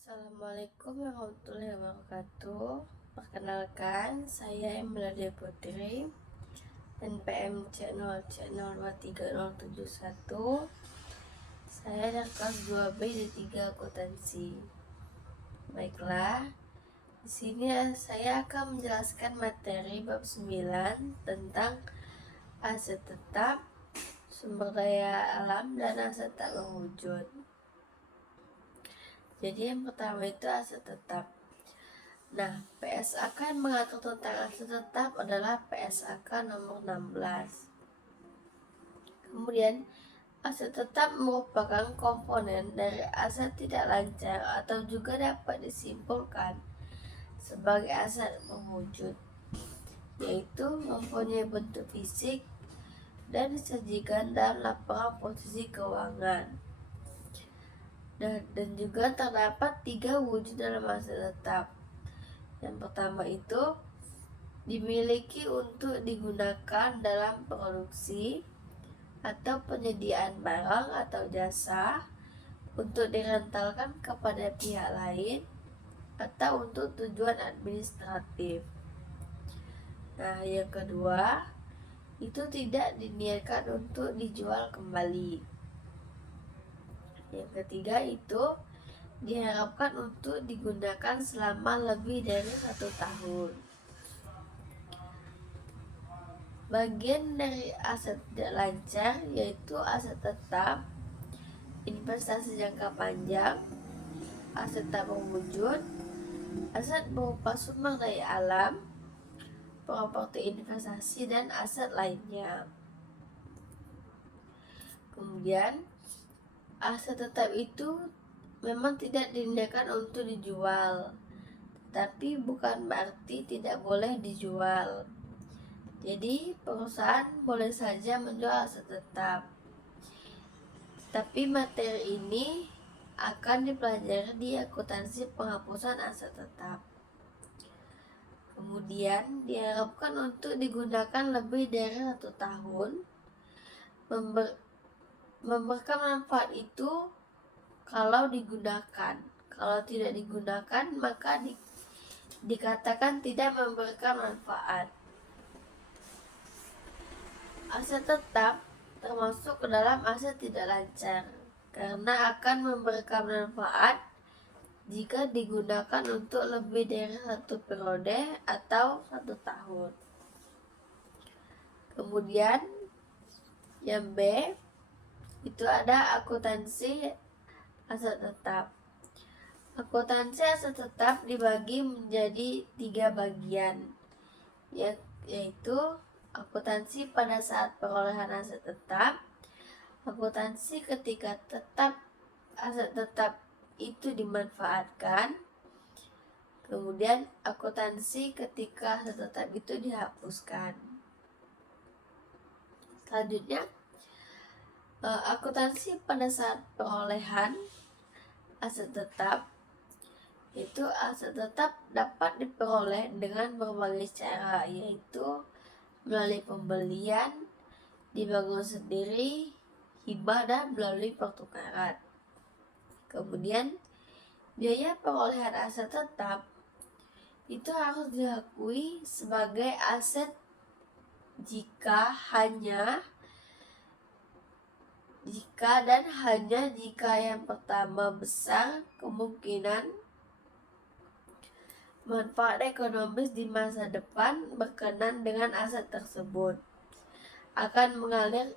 Assalamualaikum warahmatullahi wabarakatuh. Perkenalkan, saya Emilia Putri, NPM C0C02371. Saya dari kelas 2B di 3 akuntansi. Baiklah, di sini saya akan menjelaskan materi bab 9 tentang aset tetap, sumber daya alam, dan aset tak berwujud. Jadi yang pertama itu aset tetap. Nah, PSAK yang mengatur tentang aset tetap adalah PSAK nomor 16. Kemudian, aset tetap merupakan komponen dari aset tidak lancar atau juga dapat disimpulkan sebagai aset berwujud, yaitu mempunyai bentuk fisik dan disajikan dalam laporan posisi keuangan. Dan juga terdapat 3 wujud dalam aset tetap. Yang pertama itu dimiliki untuk digunakan dalam produksi atau penyediaan barang atau jasa, untuk direntalkan kepada pihak lain, atau untuk tujuan administratif. Nah, yang kedua itu tidak diniatkan untuk dijual kembali. Yang ketiga itu diharapkan untuk digunakan selama lebih dari 1 tahun. Bagian dari aset tidak lancar yaitu aset tetap, investasi jangka panjang, aset tak berwujud, aset berupa sumber daya alam, properti investasi, dan aset lainnya. Kemudian, aset tetap itu memang tidak diniatkan untuk dijual, tapi bukan berarti tidak boleh dijual. Jadi perusahaan boleh saja menjual aset tetap, tapi materi ini akan dipelajari di akuntansi penghapusan aset tetap. Kemudian diharapkan untuk digunakan lebih dari 1 tahun. Memberikan manfaat itu kalau digunakan. Kalau tidak digunakan maka dikatakan tidak memberikan manfaat. Aset tetap termasuk ke dalam aset tidak lancar karena akan memberikan manfaat jika digunakan untuk lebih dari 1 periode atau 1 tahun. Kemudian yang B itu ada akuntansi aset tetap. Akuntansi aset tetap dibagi menjadi 3 bagian, yaitu akuntansi pada saat perolehan aset tetap, akuntansi ketika aset tetap itu dimanfaatkan, kemudian akuntansi ketika aset tetap itu dihapuskan. Selanjutnya, akuntansi pada saat perolehan aset tetap, itu aset tetap dapat diperoleh dengan berbagai cara, yaitu melalui pembelian, dibangun sendiri, hibah, dan melalui pertukaran. Kemudian biaya perolehan aset tetap itu harus diakui sebagai aset jika dan hanya jika yang pertama besar kemungkinan manfaat ekonomis di masa depan berkenan dengan aset tersebut akan mengalir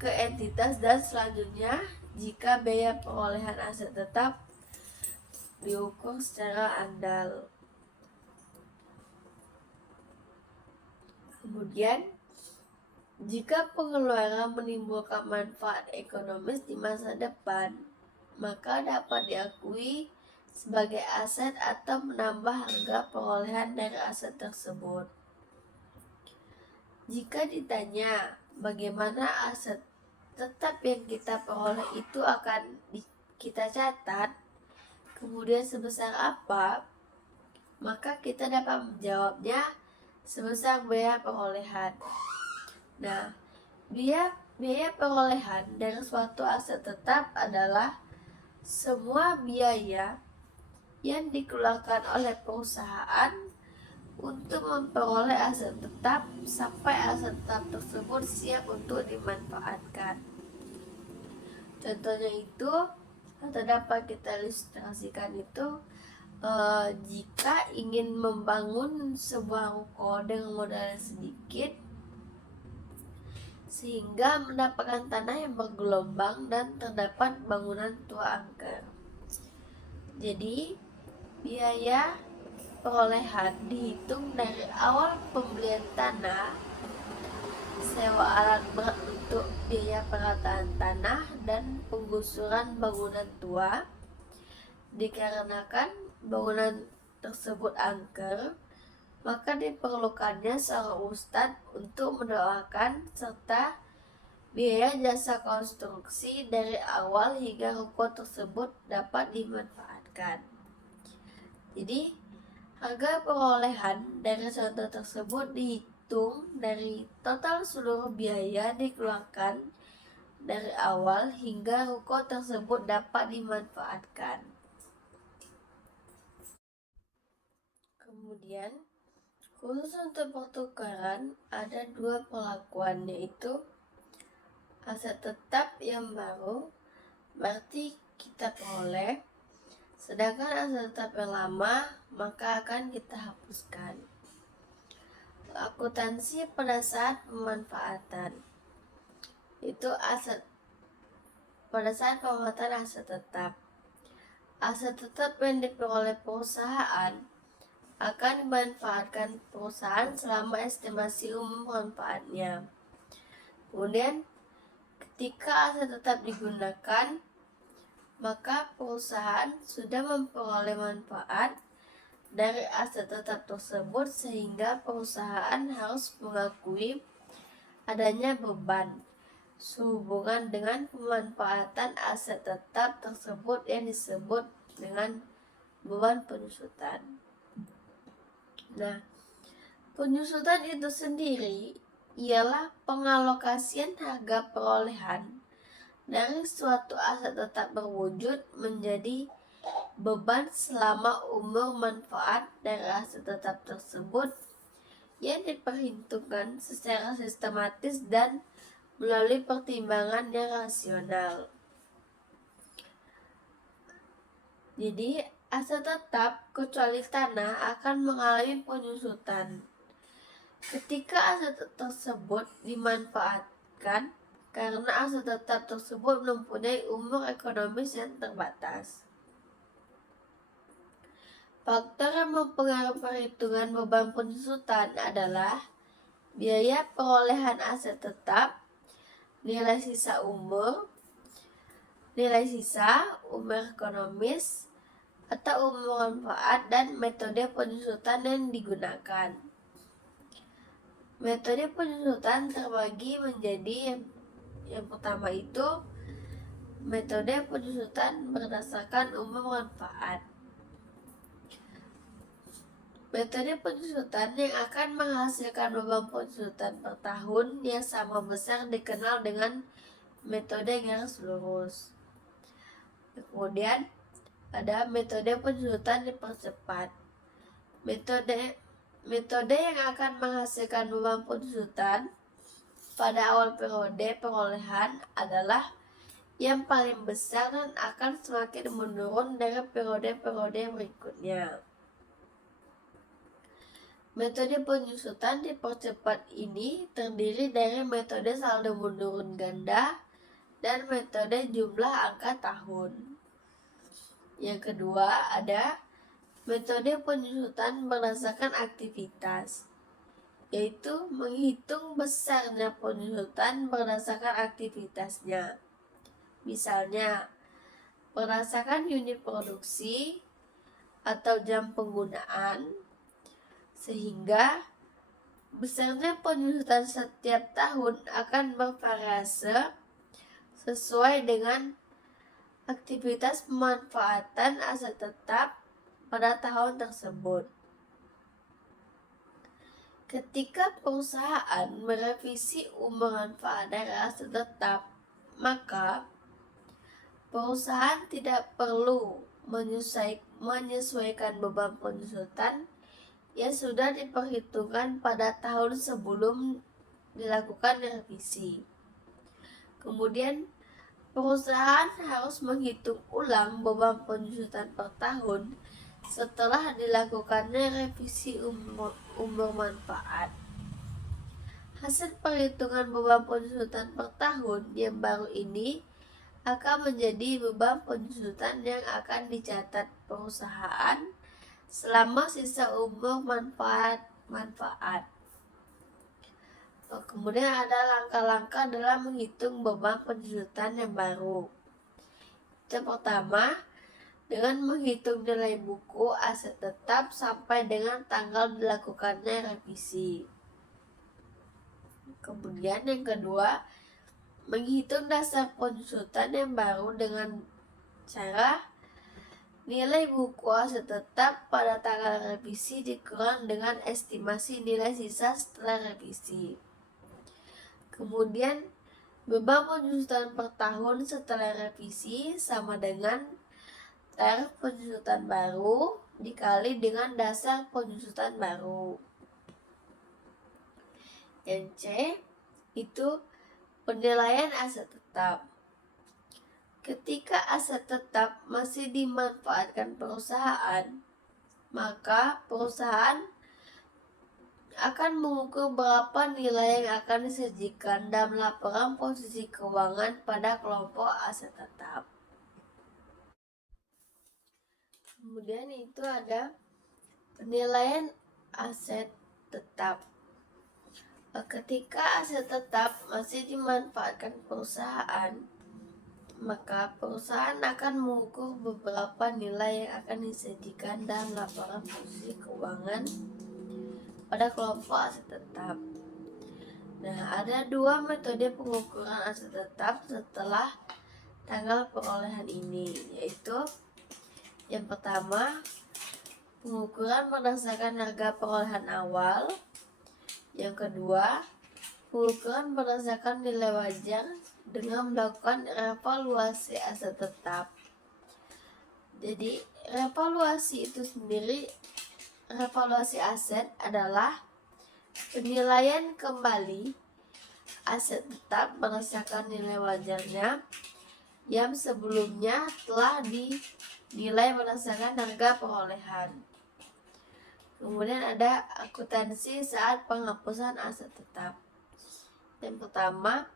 ke entitas, dan selanjutnya jika biaya perolehan aset tetap diukur secara andal. Kemudian jika pengeluaran menimbulkan manfaat ekonomis di masa depan, maka dapat diakui sebagai aset atau menambah harga perolehan dari aset tersebut. Jika ditanya bagaimana aset tetap yang kita peroleh itu akan kita catat, kemudian sebesar apa, maka kita dapat menjawabnya sebesar biaya perolehan. Nah, biaya perolehan dari suatu aset tetap adalah semua biaya yang dikeluarkan oleh perusahaan untuk memperoleh aset tetap sampai aset tetap tersebut siap untuk dimanfaatkan. Contohnya itu, atau dapat kita ilustrasikan itu, jika ingin membangun sebuah ruko dengan modal sedikit sehingga mendapatkan tanah yang bergelombang dan terdapat bangunan tua angker. Jadi, biaya perolehan dihitung dari awal pembelian tanah, sewa alat berat untuk biaya perataan tanah, dan penggusuran bangunan tua. Dikarenakan bangunan tersebut angker, maka diperlukannya seorang ustadz untuk mendoakan serta biaya jasa konstruksi dari awal hingga ruko tersebut dapat dimanfaatkan. Jadi, harga perolehan dari contoh tersebut dihitung dari total seluruh biaya dikeluarkan dari awal hingga ruko tersebut dapat dimanfaatkan. Kemudian, khusus untuk pertukaran ada dua perlakuan, yaitu aset tetap yang baru berarti kita peroleh, sedangkan aset tetap yang lama maka akan kita hapuskan. Akuntansi pada saat pemanfaatan itu aset pada saat pemanfaatan aset tetap. Aset tetap yang diperoleh perusahaan akan dimanfaatkan perusahaan selama estimasi umum manfaatnya. Kemudian, ketika aset tetap digunakan, maka perusahaan sudah memperoleh manfaat dari aset tetap tersebut sehingga perusahaan harus mengakui adanya beban sehubungan dengan pemanfaatan aset tetap tersebut yang disebut dengan beban penyusutan. Nah, penyusutan itu sendiri ialah pengalokasian harga perolehan dari suatu aset tetap berwujud menjadi beban selama umur manfaat dari aset tetap tersebut yang diperhitungkan secara sistematis dan melalui pertimbangan yang rasional. Jadi, aset tetap kecuali tanah akan mengalami penyusutan. Ketika aset tersebut dimanfaatkan karena aset tetap tersebut mempunyai umur ekonomis yang terbatas. Faktor yang mempengaruhi perhitungan beban penyusutan adalah biaya perolehan aset tetap, nilai sisa, umur ekonomis, atau umur manfaat, dan metode penyusutan yang digunakan. Metode penyusutan terbagi menjadi yang pertama itu metode penyusutan berdasarkan umur manfaat. Metode penyusutan yang akan menghasilkan beban penyusutan per tahun yang sama besar dikenal dengan metode garis lurus. Kemudian ada metode penyusutan dipercepat. Metode yang akan menghasilkan beban penyusutan pada awal periode perolehan adalah yang paling besar dan akan semakin menurun dari periode-periode berikutnya. Metode penyusutan dipercepat ini terdiri dari metode saldo menurun ganda dan metode jumlah angka tahun. Yang kedua ada metode penyusutan berdasarkan aktivitas, yaitu menghitung besarnya penyusutan berdasarkan aktivitasnya. Misalnya, berdasarkan unit produksi atau jam penggunaan, sehingga besarnya penyusutan setiap tahun akan bervariasi sesuai dengan aktivitas pemanfaatan aset tetap pada tahun tersebut. Ketika perusahaan merevisi umur manfaat dari aset tetap, maka perusahaan tidak perlu menyesuaikan beban penjusutan yang sudah diperhitungkan pada tahun sebelum dilakukan revisi. Kemudian, perusahaan harus menghitung ulang beban penjusutan per tahun setelah dilakukannya revisi umur manfaat. Hasil perhitungan beban penjusutan per tahun yang baru ini akan menjadi beban penjusutan yang akan dicatat perusahaan selama sisa umur manfaat. Kemudian ada langkah-langkah dalam menghitung beban penjusutan yang baru. Yang pertama, dengan menghitung nilai buku aset tetap sampai dengan tanggal dilakukannya revisi. Kemudian yang kedua, menghitung dasar penjusutan yang baru dengan cara nilai buku aset tetap pada tanggal revisi dikurang dengan estimasi nilai sisa setelah revisi. Kemudian beban penjusutan per tahun setelah revisi sama dengan tarif penjusutan baru dikali dengan dasar penjusutan baru. Yang C itu penilaian aset tetap. Ketika aset tetap masih dimanfaatkan perusahaan, maka perusahaan akan mengukur berapa nilai yang akan disajikan dalam laporan posisi keuangan pada kelompok aset tetap. Kemudian itu ada penilaian aset tetap. Ketika aset tetap masih dimanfaatkan perusahaan, maka perusahaan akan mengukur beberapa nilai yang akan disajikan dalam laporan posisi keuangan pada kelompok aset tetap. Nah, ada dua metode pengukuran aset tetap setelah tanggal perolehan ini, yaitu yang pertama, pengukuran berdasarkan harga perolehan awal. Yang kedua, pengukuran berdasarkan nilai wajar dengan melakukan revaluasi aset tetap. Jadi, revaluasi itu sendiri, revaluasi aset adalah penilaian kembali aset tetap berdasarkan nilai wajarnya yang sebelumnya telah dinilai berdasarkan harga perolehan. Kemudian ada akuntansi saat penghapusan aset tetap. Yang pertama,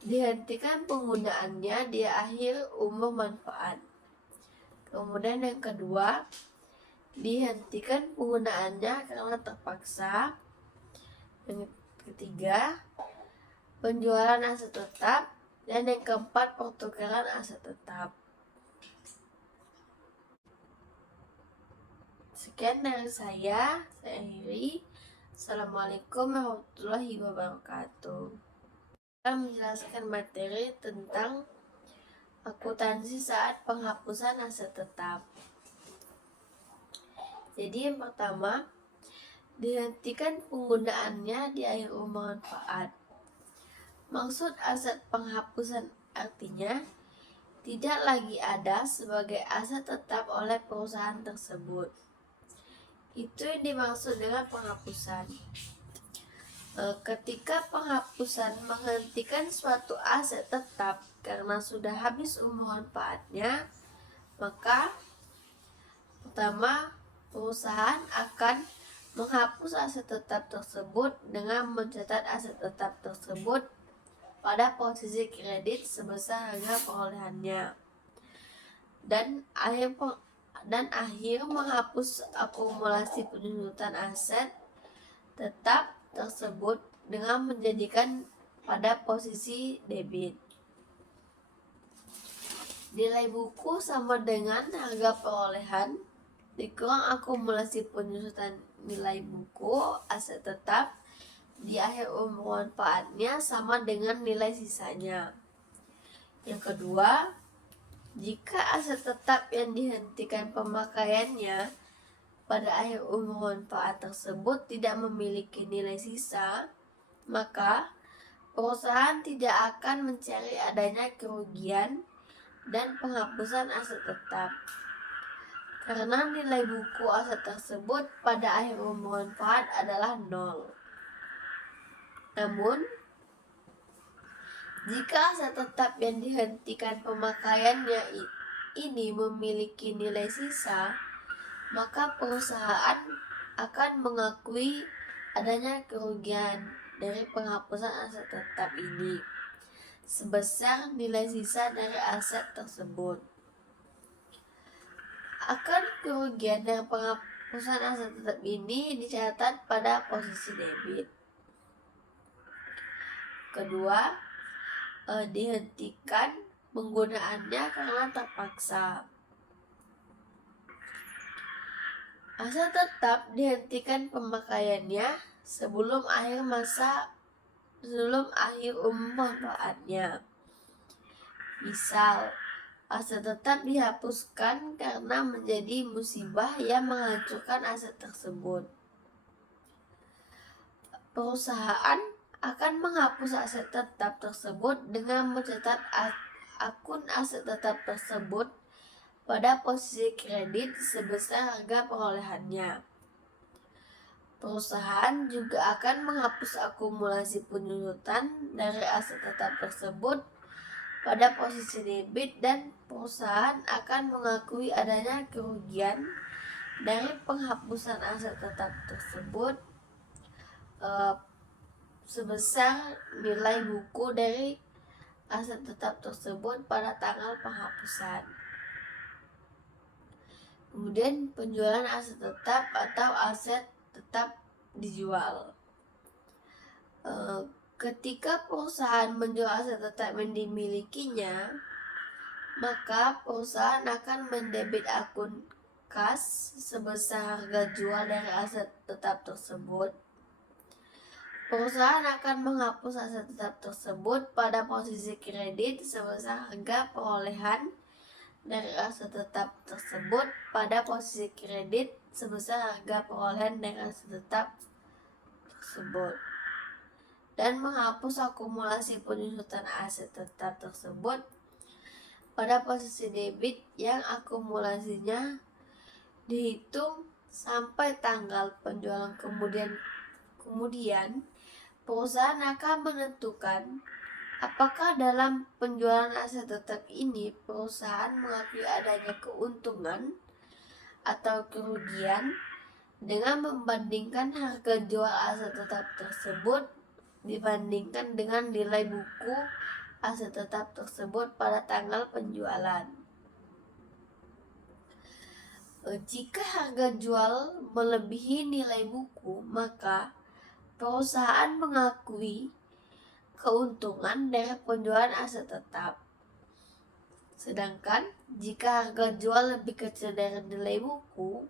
dihentikan penggunaannya di akhir umur manfaat. Kemudian yang kedua, dihentikan penggunaannya karena terpaksa. Yang ketiga, penjualan aset tetap. Dan yang keempat, pertukaran aset tetap. Sekian dari saya akhiri. Assalamualaikum warahmatullahi wabarakatuh. Saya menjelaskan materi tentang akuntansi saat penghapusan aset tetap. Jadi yang pertama, dihentikan penggunaannya di akhir umur manfaat. Maksud aset penghapusan artinya tidak lagi ada sebagai aset tetap oleh perusahaan tersebut. Itu yang dimaksud dengan penghapusan. Ketika penghapusan menghentikan suatu aset tetap karena sudah habis umur manfaatnya, maka pertama, perusahaan akan menghapus aset tetap tersebut dengan mencatat aset tetap tersebut pada posisi kredit sebesar harga perolehannya, dan akhir menghapus akumulasi penjusutan aset tetap tersebut dengan menjadikan pada posisi debit. Nilai buku sama dengan harga perolehan dikurang akumulasi penjusutan nilai buku aset tetap di akhir umur manfaatnya sama dengan nilai sisanya. Yang kedua, jika aset tetap yang dihentikan pemakaiannya pada akhir umur manfaat tersebut tidak memiliki nilai sisa, maka perusahaan tidak akan mencari adanya kerugian dan penghapusan aset tetap. karena nilai buku aset tersebut pada akhir umur manfaat adalah 0. Namun, jika aset tetap yang dihentikan pemakaiannya ini memiliki nilai sisa, maka perusahaan akan mengakui adanya kerugian dari penghapusan aset tetap ini sebesar nilai sisa dari aset tersebut. Akan kerugian dari penghapusan aset tetap ini dicatat pada posisi debit. Kedua, dihentikan penggunaannya karena terpaksa. Aset tetap dihentikan pemakaiannya sebelum akhir umur manfaatnya. Misal, aset tetap dihapuskan karena menjadi musibah yang menghancurkan aset tersebut. Perusahaan akan menghapus aset tetap tersebut dengan mencatat akun aset tetap tersebut pada posisi kredit sebesar harga perolehannya. Perusahaan juga akan menghapus akumulasi penyusutan dari aset tetap tersebut pada posisi debit, dan perusahaan akan mengakui adanya kerugian dari penghapusan aset tetap tersebut sebesar nilai buku dari aset tetap tersebut pada tanggal penghapusan. Kemudian penjualan aset tetap atau aset tetap dijual. Ketika perusahaan menjual aset tetap yang dimilikinya, maka perusahaan akan mendebit akun kas sebesar harga jual dari aset tetap tersebut. Perusahaan akan menghapus aset tetap tersebut pada posisi kredit sebesar harga perolehan dari aset tetap tersebut pada posisi kredit sebesar harga perolehan dari aset tetap tersebut, dan menghapus akumulasi penyusutan aset tetap tersebut pada posisi debit yang akumulasinya dihitung sampai tanggal penjualan. Kemudian perusahaan akan menentukan apakah dalam penjualan aset tetap ini perusahaan mengakui adanya keuntungan atau kerugian dengan membandingkan harga jual aset tetap tersebut dibandingkan dengan nilai buku aset tetap tersebut pada tanggal penjualan. Jika harga jual melebihi nilai buku, maka perusahaan mengakui keuntungan dari penjualan aset tetap. Sedangkan jika harga jual lebih kecil dari nilai buku,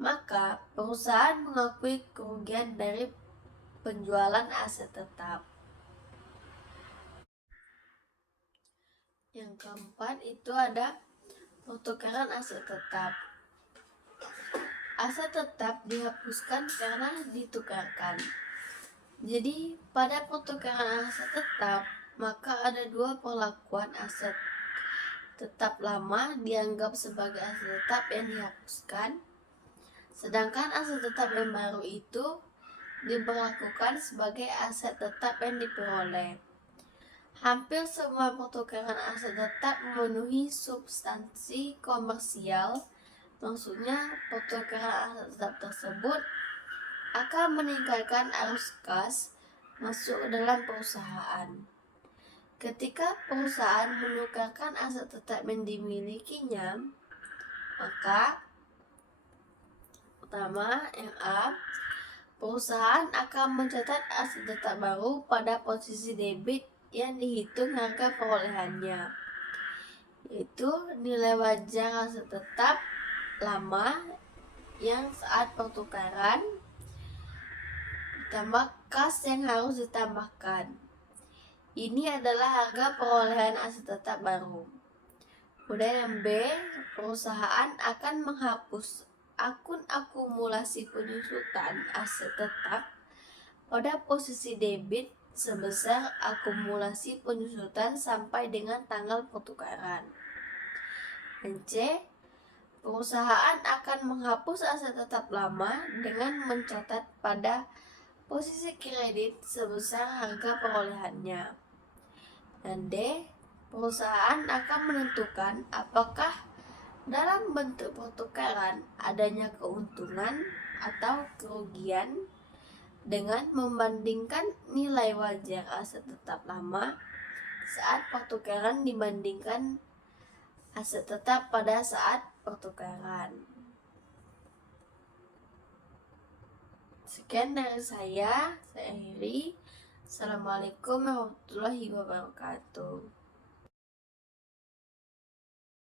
maka perusahaan mengakui kerugian dari penjualan aset tetap. Yang keempat itu ada pertukaran aset tetap. Aset tetap dihapuskan karena ditukarkan. Jadi pada pertukaran aset tetap, maka ada dua perlakuan. Aset tetap lama dianggap sebagai aset tetap yang dihapuskan, sedangkan aset tetap yang baru itu diberlakukan sebagai aset tetap yang diperoleh. Hampir semua pertukaran aset tetap memenuhi substansi komersial. Maksudnya pertukaran aset tetap tersebut akan meningkatkan arus kas masuk dalam perusahaan. Ketika perusahaan menukarkan aset tetap yang dimilikinya, maka pertama, yang A, perusahaan akan mencatat aset tetap baru pada posisi debit yang dihitung harga perolehannya, yaitu nilai wajar aset tetap lama yang saat pertukaran ditambah kas yang harus ditambahkan. Ini adalah harga perolehan aset tetap baru. Kemudian yang B, perusahaan akan menghapus akun akumulasi penyusutan aset tetap pada posisi debit sebesar akumulasi penyusutan sampai dengan tanggal pertukaran. Dan C, Perusahaan akan menghapus aset tetap lama dengan mencatat pada posisi kredit sebesar harga perolehannya. Dan D. Perusahaan akan menentukan apakah dalam bentuk pertukaran adanya keuntungan atau kerugian dengan membandingkan nilai wajar aset tetap lama saat pertukaran dibandingkan aset tetap pada saat pertukaran. Sekian dari saya akhiri. Assalamualaikum warahmatullahi wabarakatuh.